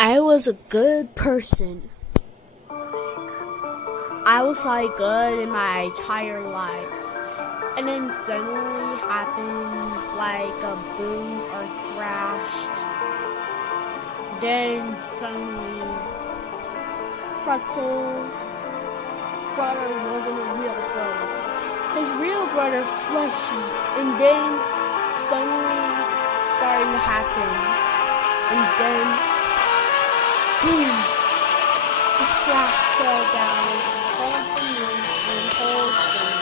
I was a good person. I was like good in my entire life. And then suddenly happened like a boom or crashed. Then suddenly Pretzels' brother wasn't a real brother. His real brother fleshy. And then suddenly starting to happen. And then boom, the flash fell down in front of the moon and the whole thing.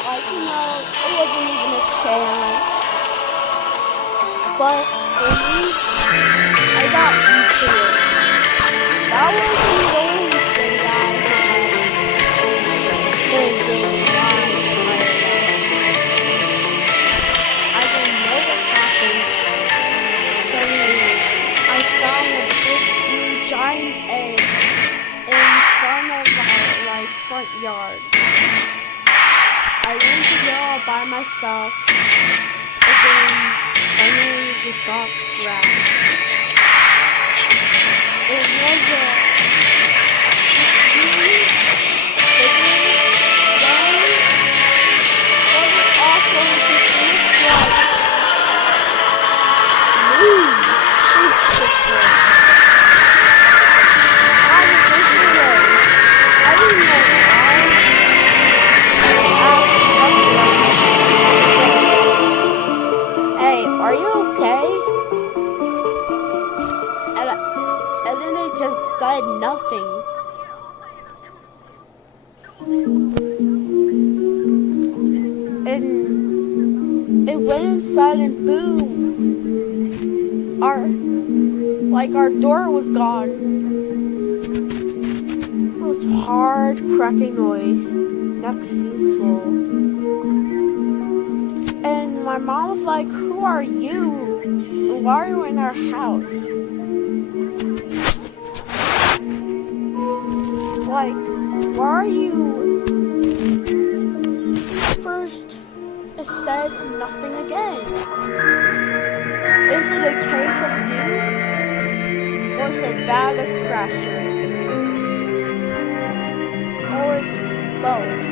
Like, it wasn't even a chance. But for me, I got used to it. That wasn't the only thing that I had lived in my entire life. I didn't know what happened. Suddenly, I found a big blue giant egg in front of my front yard. I went to go all by myself, but then suddenly just got crashed. It was a huge, also looks like moon shapeshifter. I didn't know hey, are you okay? And then it just said nothing. And it went inside and boom. Our door was gone. It was hard cracking noise next to the slow. And my mom was like, "Who are you? And why are you in our house?" Like, why are you? First, it said nothing again. Is it a case of doom? Or is it bad with pressure? Or it's both?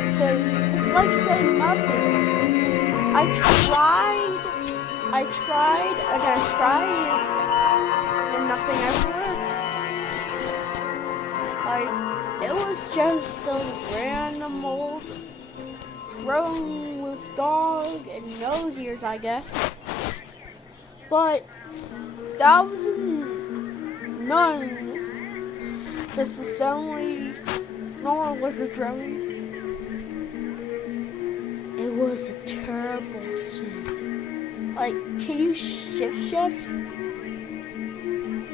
It says, it's like saying nothing. I tried, and I tried, and nothing ever worked. Like, it was just a random old crone with dog and nose ears, I guess. But that was none. This assembly, nor was a drone. It was a terrible scene. Like, can you shift?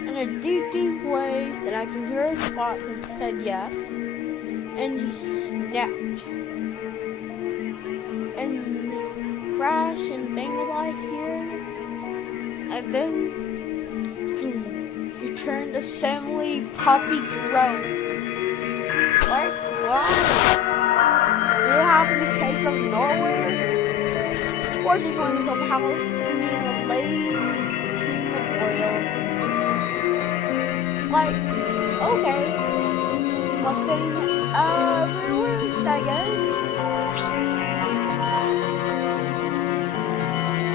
In a deep way that I can hear his thoughts and said yes. And he snapped. And crashed and banged like here. And then he turned assembly puppy drone. Like, what? Did it happen in case of nowhere? Or just wanted to come out and me in a lady king of oil? Like, okay. Nothing ever worked, I guess.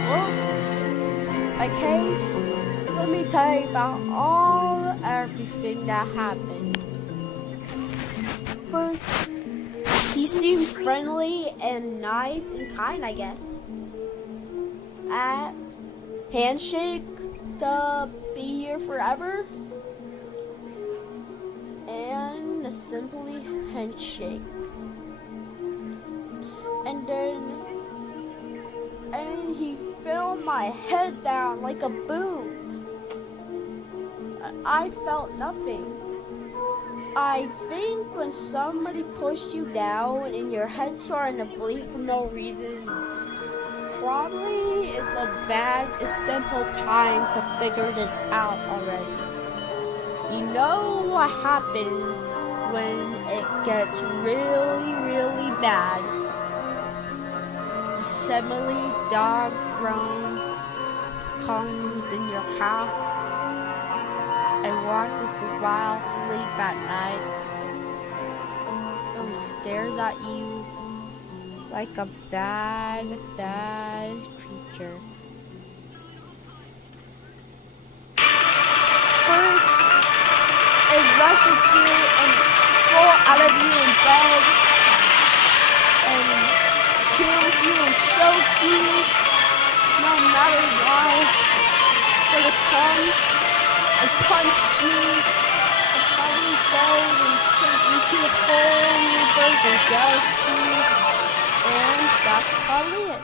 Well, my case, let me tell you about everything that happened. First, he seemed friendly and nice and kind, I guess. As handshake to be here forever. And a simply handshake. And then he fell my head down like a boom. I felt nothing. I think when somebody pushed you down and your head starting to bleed for no reason, probably it's a simple time to figure this out already. You know what happens when it gets really, really bad. The Semele dog throne comes in your house and watches the wild sleep at night and stares at you like a bad, bad creature. First, it rushes you and falls out of you in bed and kills you and chokes you no matter why. So it comes and punches you and probably goes and sends you to a whole new version of galaxy, and that's probably it.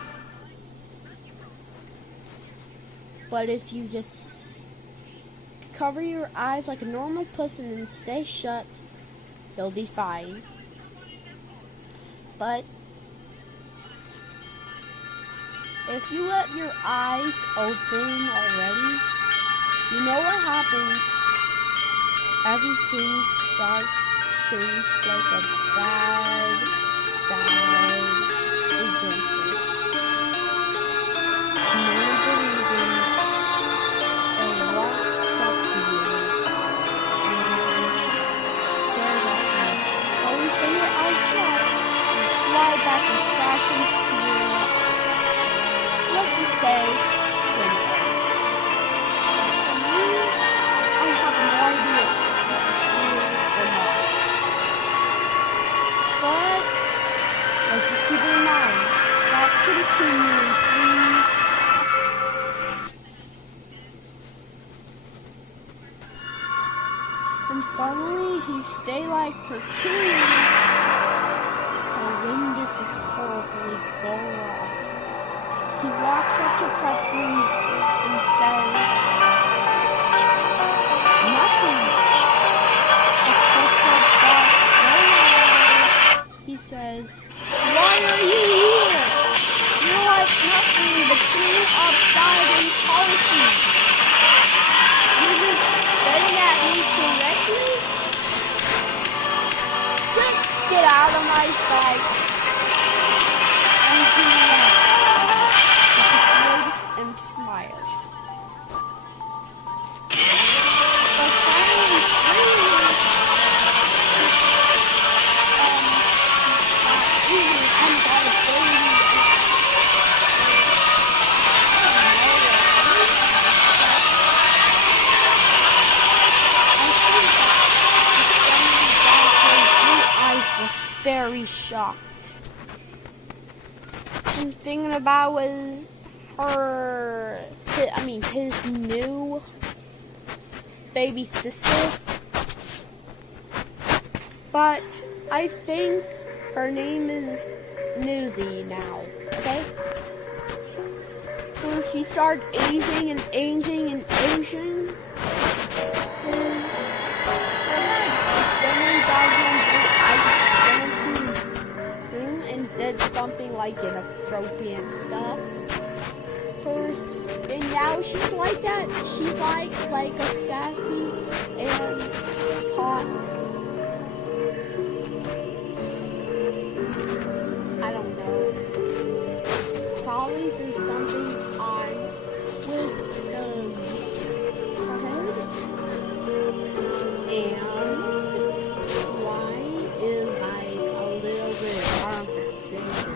But if you just cover your eyes like a normal person and stay shut, you'll be fine. But if you let your eyes open already, you know what happens. Everything starts to change like a bad example. Walks up to you and stares at you. Always stay your eyes shut and fly back and crash into you. Let's just say, window. For me, I have no idea if this is real or not. But let's just keep it in mind. Let's continue, please. And suddenly he stayed like for 2 weeks. And when this is horribly going wrong, he walks up to Pretzels and says, nothing. The Pretzel barks so loud. He says, why are you here? You're like nothing but two upside-down policies. You're just staring at me directly? Just get out of my sight. And he left with his greatest imp smile. But finally, very shocked. And thinking about was his new baby sister. But I think her name is Newsy now, okay? So she started aging and aging and aging. Did something like inappropriate stuff first, and now she's like that. She's like a sassy and hot. I don't know. Probably there's something on with the child, and why is like a little bit conversation.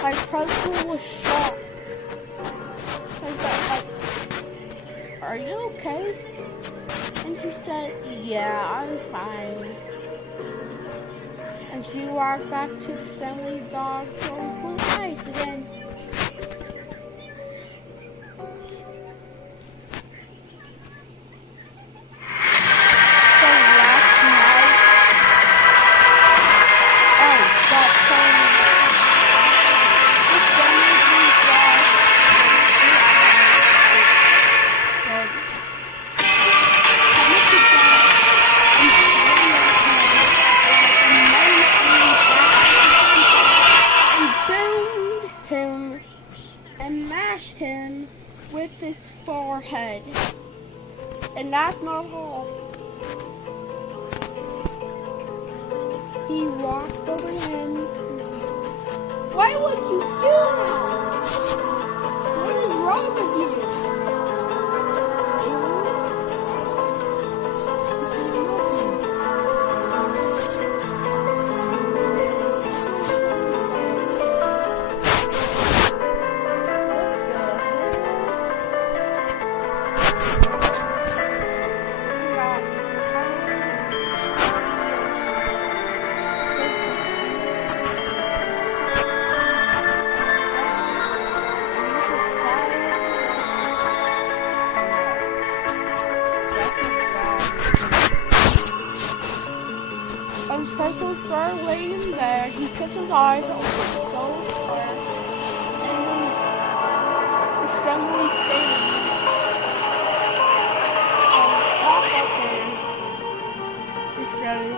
My Pretzel was shocked. I said, are you okay? And she said, yeah, I'm fine. And she walked back to the assembly dog with blue eyes again. Him with his forehead, and that's not all. He walked over him. Why would you do that? What is wrong with you? Pretzel started laying in bed. He kept his eyes open so hard, and his trembling face popped up there. He said,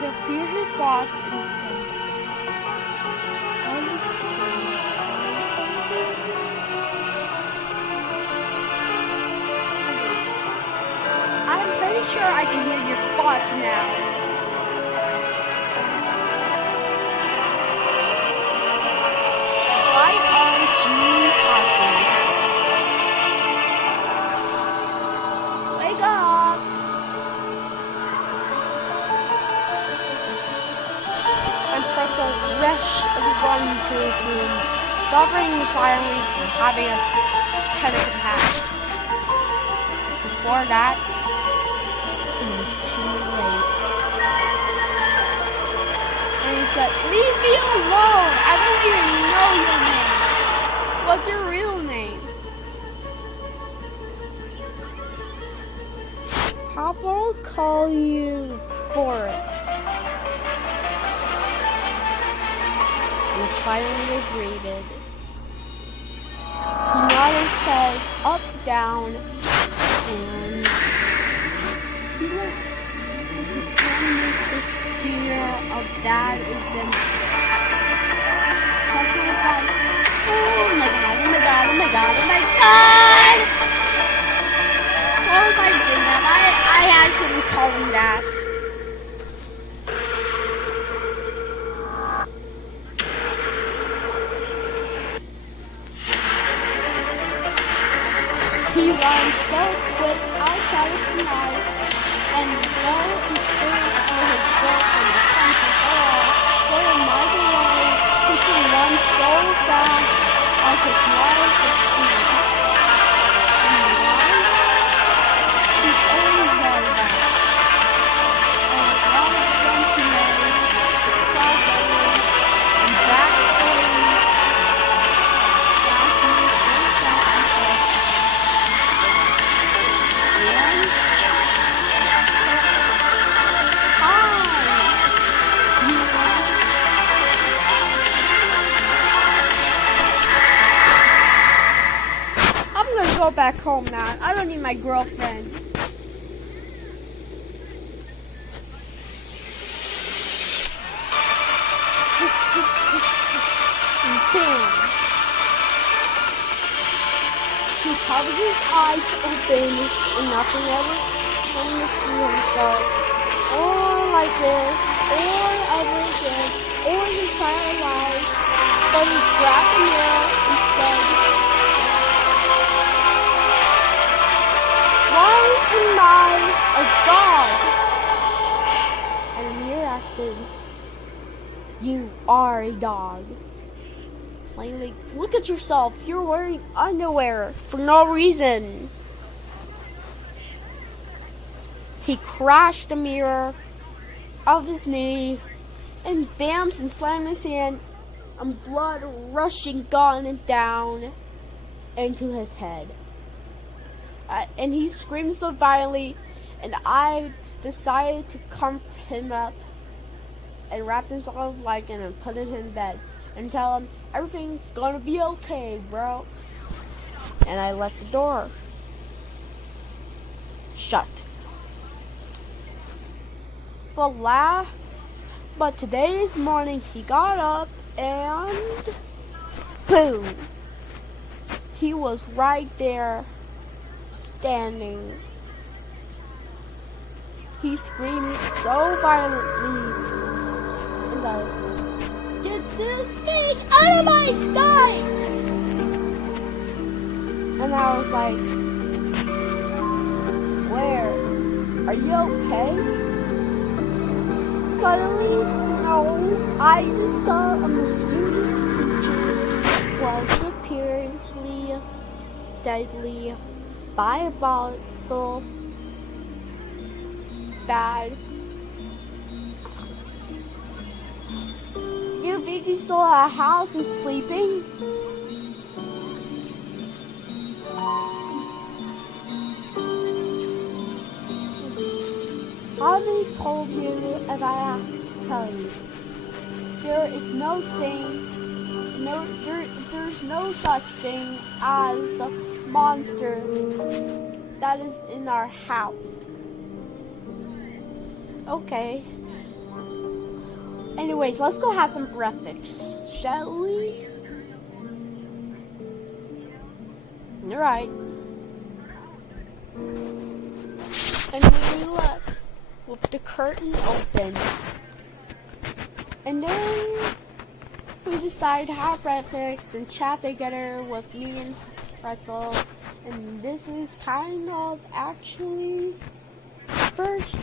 he'll fear his thoughts and said, I'm pretty sure I can hear your thoughts now. Why aren't you talking? Wake up! And Pretzel rushed and run to his room, suffering silently and having a panic attack. Before that, it was too late. And he said, leave me alone! I don't even know your name. What's your real name? How about I call you Boris? And finally agreed. He nodded his head up, down, and he looked the fear of that is then Pretzel was like, oh my god, oh my god, oh my god, oh my god! What was I doing that? I actually called him that. He ran so quick outside of the night, and though he searched for his girlfriend to come to her, for a mile away, he could run so fast as his miles of speed. And why? He always done that. And a lot of jumps he made, crossovers, and backstories, go back home now. I don't need my girlfriend. And bam! He covered his eyes open and nothing ever came to see himself. Or like this, or ever again, or his entire life. But he grabbed the mirror and said, why am I a dog? And the mirror asked him, you are a dog. Plainly, look at yourself. You're wearing underwear for no reason. He crashed the mirror off his knee and bams and slammed his hand and blood rushing gone down into his head. And he screamed so violently, and I decided to comfort him up and wrap himself in a blanket and put him in bed and tell him everything's gonna be okay, bro. And I left the door shut. But today's morning he got up and boom, he was right there standing. He screamed so violently, he's like, get this thing out of my sight! And I was like, where? Are you okay? Suddenly, no, I just saw a mysterious creature was apparently deadly, diabolical, bad. You think he stole our house and sleeping? How let me tell you as I tell you. There is no thing, there's no such thing as the monster that is in our house. Okay. Anyways, let's go have some breakfast, shall we? Alright. And then we left with the curtain open. And then we decided to have breakfast and chat together with me and Pretzel. And this is kind of actually first.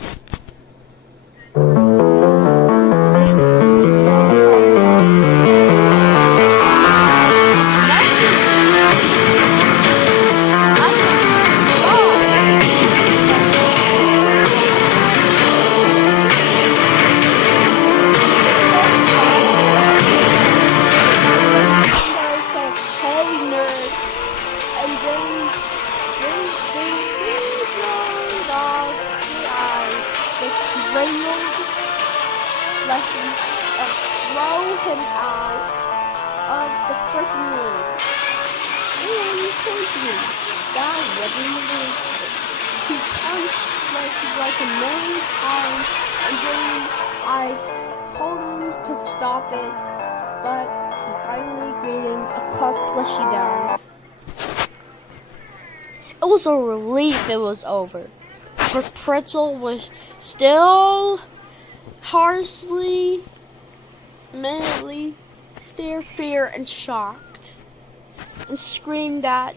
Frozen eyes of the freaking room. And he told me that wasn't realistic. He punched like a million times, and then I told him to stop it, but he finally agreed and cut Fleshy down. It was a relief it was over, but Pretzel was still harshly mentally stare fear and shocked and screamed at,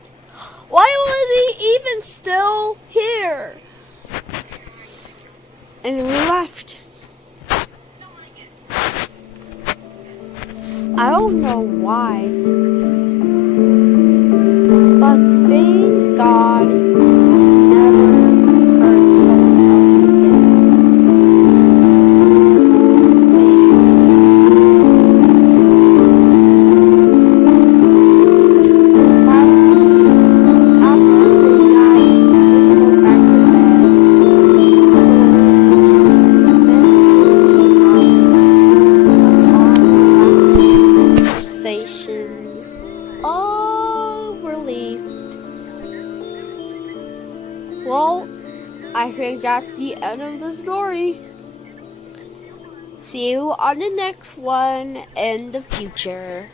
why was he even still here? And then we left. I don't know why, but thank God never hurt someone else again. Well, I think that's the end of the story. See you on the next one in the future.